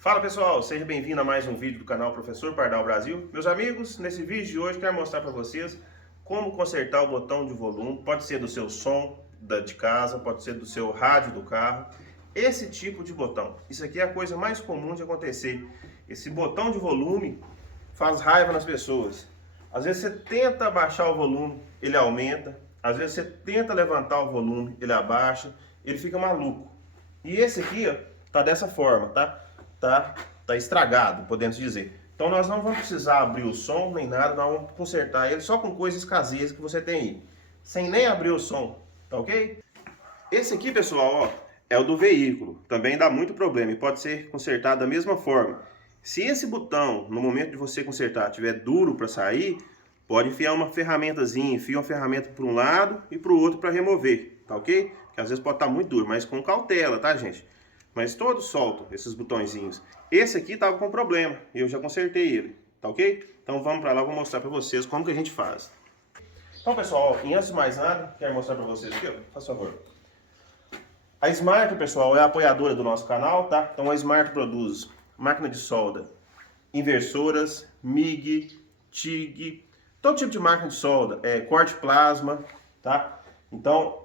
Fala pessoal, seja bem-vindo a mais um vídeo do canal Professor Pardal Brasil. Meus amigos, nesse vídeo de hoje quero mostrar para vocês como consertar o botão de volume. Pode ser do seu som de casa, pode ser do seu rádio do carro. Esse tipo de botão, isso aqui é a coisa mais comum de acontecer. Esse botão de volume faz raiva nas pessoas. Às vezes você tenta abaixar o volume, ele aumenta. Às vezes você tenta levantar o volume, ele abaixa, ele fica maluco. E esse aqui, ó, tá dessa forma, tá? Tá estragado, podemos dizer. Então nós não vamos precisar abrir o som nem nada, nós vamos consertar ele só com coisas caseiras que você tem aí, sem nem abrir o som, tá ok? Esse aqui, pessoal, ó, é o do veículo, também dá muito problema e pode ser consertado da mesma forma. Se esse botão, no momento de você consertar, tiver duro para sair, pode enfiar uma ferramentazinha, enfia uma ferramenta para um lado e para o outro para remover, tá ok? Que às vezes pode estar muito duro, mas com cautela, tá, gente? Mas todos soltam esses botõezinhos. Esse aqui tava com problema, eu já consertei ele, tá ok? Então vamos para lá, vou mostrar para vocês como que a gente faz. Então pessoal, ó, antes de mais nada, quero mostrar para vocês aqui, ó, faz favor. A Smart, pessoal, é a apoiadora do nosso canal, tá? Então a Smart produz máquina de solda, inversoras, MIG, TIG, todo tipo de máquina de solda, corte plasma, tá? Então,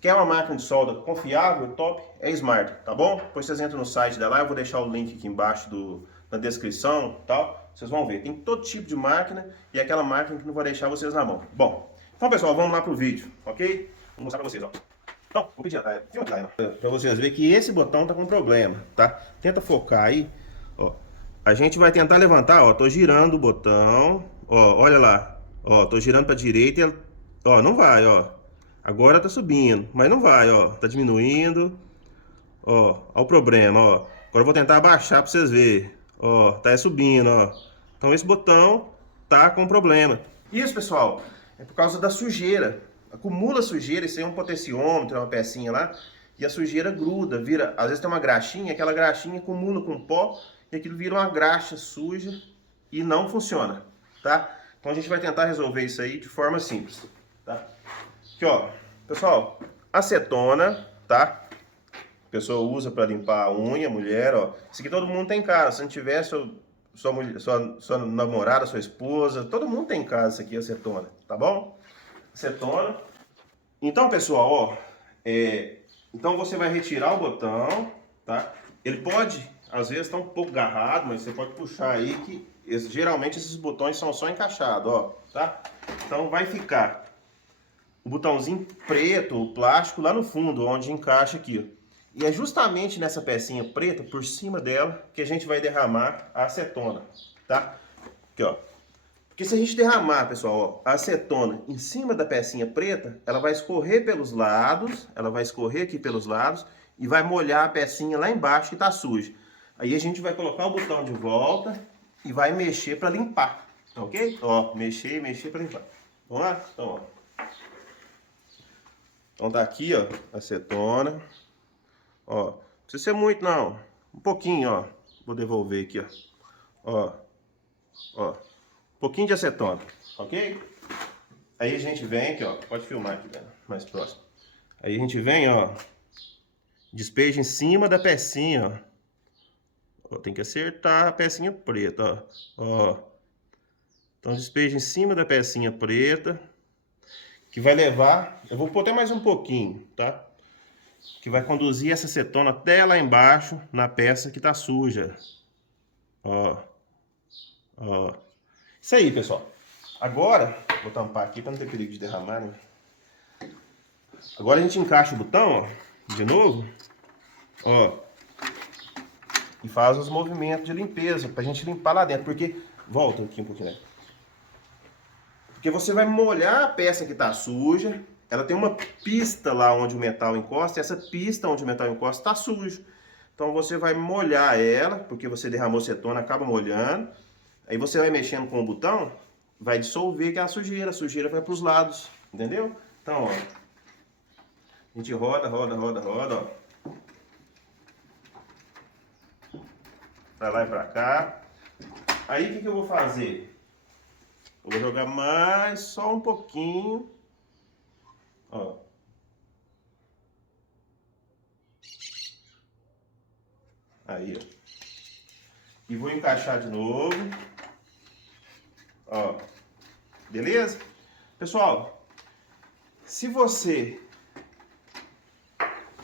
quer uma máquina de solda confiável, top, é Smart, tá bom? Depois vocês entram no site dela, eu vou deixar o link aqui embaixo na descrição, tal. Vocês vão ver, tem todo tipo de máquina e aquela máquina que não vai deixar vocês na mão. Bom, então pessoal, vamos lá pro vídeo, ok? Vou mostrar pra vocês, ó. Então, vou pedir para vocês verem que esse botão tá com problema, tá? Tenta focar aí, ó. A gente vai tentar levantar, ó, tô girando o botão, ó, olha lá, ó, tô girando para direita e, ó, não vai, ó. Agora tá subindo, mas não vai, ó, tá diminuindo, ó o problema, ó. Agora eu vou tentar abaixar para vocês verem, ó, tá subindo, ó. Então esse botão tá com problema. Isso, pessoal, é por causa da sujeira. Acumula sujeira, isso aí é um potenciômetro, é uma pecinha lá, e a sujeira gruda, vira, às vezes tem uma graxinha, aquela graxinha acumula com pó, e aquilo vira uma graxa suja e não funciona, tá? Então a gente vai tentar resolver isso aí de forma simples, tá? Aqui, ó, pessoal, acetona, tá? A pessoa usa para limpar a unha, mulher, ó. Isso aqui todo mundo tem em casa, se não tiver, sua, mulher, sua namorada, sua esposa, todo mundo tem em casa isso aqui, acetona, tá bom? Acetona. Então, pessoal, ó, então você vai retirar o botão, tá? Ele pode, às vezes, estar um pouco agarrado, mas você pode puxar aí que geralmente esses botões são só encaixados, ó, tá? Então vai ficar o botãozinho preto, o plástico, lá no fundo, onde encaixa aqui, ó. E é justamente nessa pecinha preta, por cima dela, que a gente vai derramar a acetona, tá? Aqui, ó. Porque se a gente derramar, pessoal, ó, a acetona em cima da pecinha preta, ela vai escorrer pelos lados, ela vai escorrer aqui pelos lados e vai molhar a pecinha lá embaixo que tá suja. Aí a gente vai colocar o botão de volta e vai mexer para limpar, ok? Ó, mexer para limpar. Vamos lá? Então, ó. Então tá aqui, ó, acetona. Ó, não precisa ser muito não, um pouquinho, ó. Vou devolver aqui, ó. Ó, um pouquinho de acetona, ok? Aí a gente vem aqui, ó, pode filmar aqui, né? Mais próximo. Aí a gente vem, ó, despeja em cima da pecinha, ó. Ó, tem que acertar a pecinha preta, ó. Ó. Então despeja em cima da pecinha preta, que vai levar, eu vou pôr até mais um pouquinho, tá? Que vai conduzir essa acetona até lá embaixo, na peça que tá suja. Ó. Ó. Isso aí, pessoal. Agora, vou tampar aqui para não ter perigo de derramar, né? Agora a gente encaixa o botão, ó, de novo, ó, e faz os movimentos de limpeza pra gente limpar lá dentro, porque, volta aqui um pouquinho, né? Porque você vai molhar a peça que tá suja, ela tem uma pista lá onde o metal encosta, e essa pista onde o metal encosta tá sujo. Então você vai molhar ela, porque você derramou acetona, acaba molhando, aí você vai mexendo com o botão, vai dissolver aquela sujeira, a sujeira vai pros lados, entendeu? Então, ó, a gente roda, ó. Pra lá e pra cá. Aí o que eu vou fazer? Eu vou jogar mais só um pouquinho. Ó. Aí, ó. E vou encaixar de novo. Ó, beleza? Pessoal, se você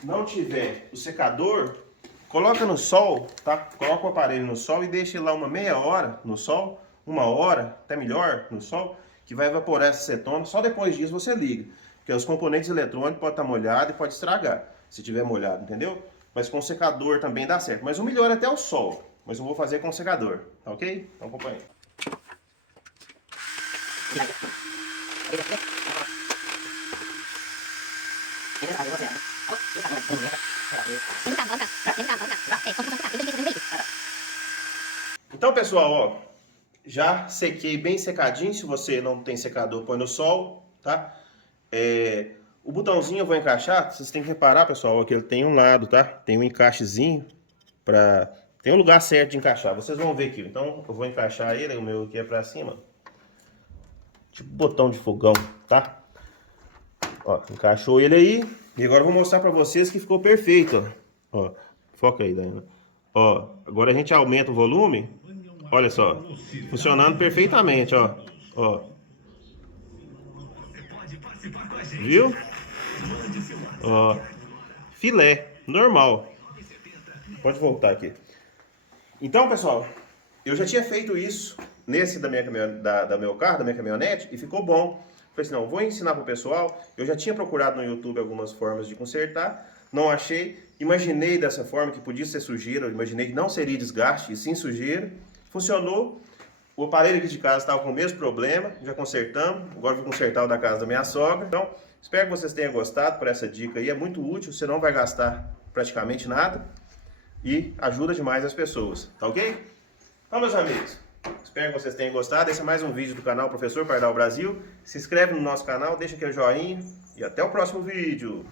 não tiver o secador, coloca no sol, tá? Coloca o aparelho no sol e deixa ele lá uma meia hora no sol, 1 hora, até melhor, no sol, que vai evaporar essa acetona. Só depois disso você liga, porque os componentes eletrônicos podem estar molhados e pode estragar, se tiver molhado, entendeu? Mas com secador também dá certo. Mas o melhor é até o sol, mas eu vou fazer com secador, tá ok? Então acompanha. Então, pessoal, ó, já sequei bem secadinho. Se você não tem secador, põe no sol, tá? O botãozinho eu vou encaixar. Vocês têm que reparar, pessoal, ó, que ele tem um lado, tá? Tem um encaixezinho para... Tem um lugar certo de encaixar. Vocês vão ver aqui. Então, eu vou encaixar ele. O meu aqui é para cima. Tipo botão de fogão, tá? Ó, encaixou ele aí. E agora eu vou mostrar para vocês que ficou perfeito, ó. Ó, foca aí, Daniela. Ó, agora a gente aumenta o volume. Olha só, funcionando perfeitamente, ó. Ó. Viu? Ó, filé, normal. Pode voltar aqui. Então, pessoal, eu já tinha feito isso nesse da minha caminhonete, e ficou bom. Falei assim, não, vou ensinar pro pessoal. Eu já tinha procurado no YouTube algumas formas de consertar, não achei. Imaginei dessa forma que podia ser sujeira, eu imaginei que não seria desgaste, e sim sujeira. Funcionou. O aparelho aqui de casa estava com o mesmo problema, já consertamos. Agora vou consertar o da casa da minha sogra. Então, espero que vocês tenham gostado por essa dica aí. É muito útil, você não vai gastar praticamente nada e ajuda demais as pessoas, tá ok? Então, meus amigos, espero que vocês tenham gostado. Esse é mais um vídeo do canal Professor Pardal Brasil. Se inscreve no nosso canal, deixa aquele joinha e até o próximo vídeo.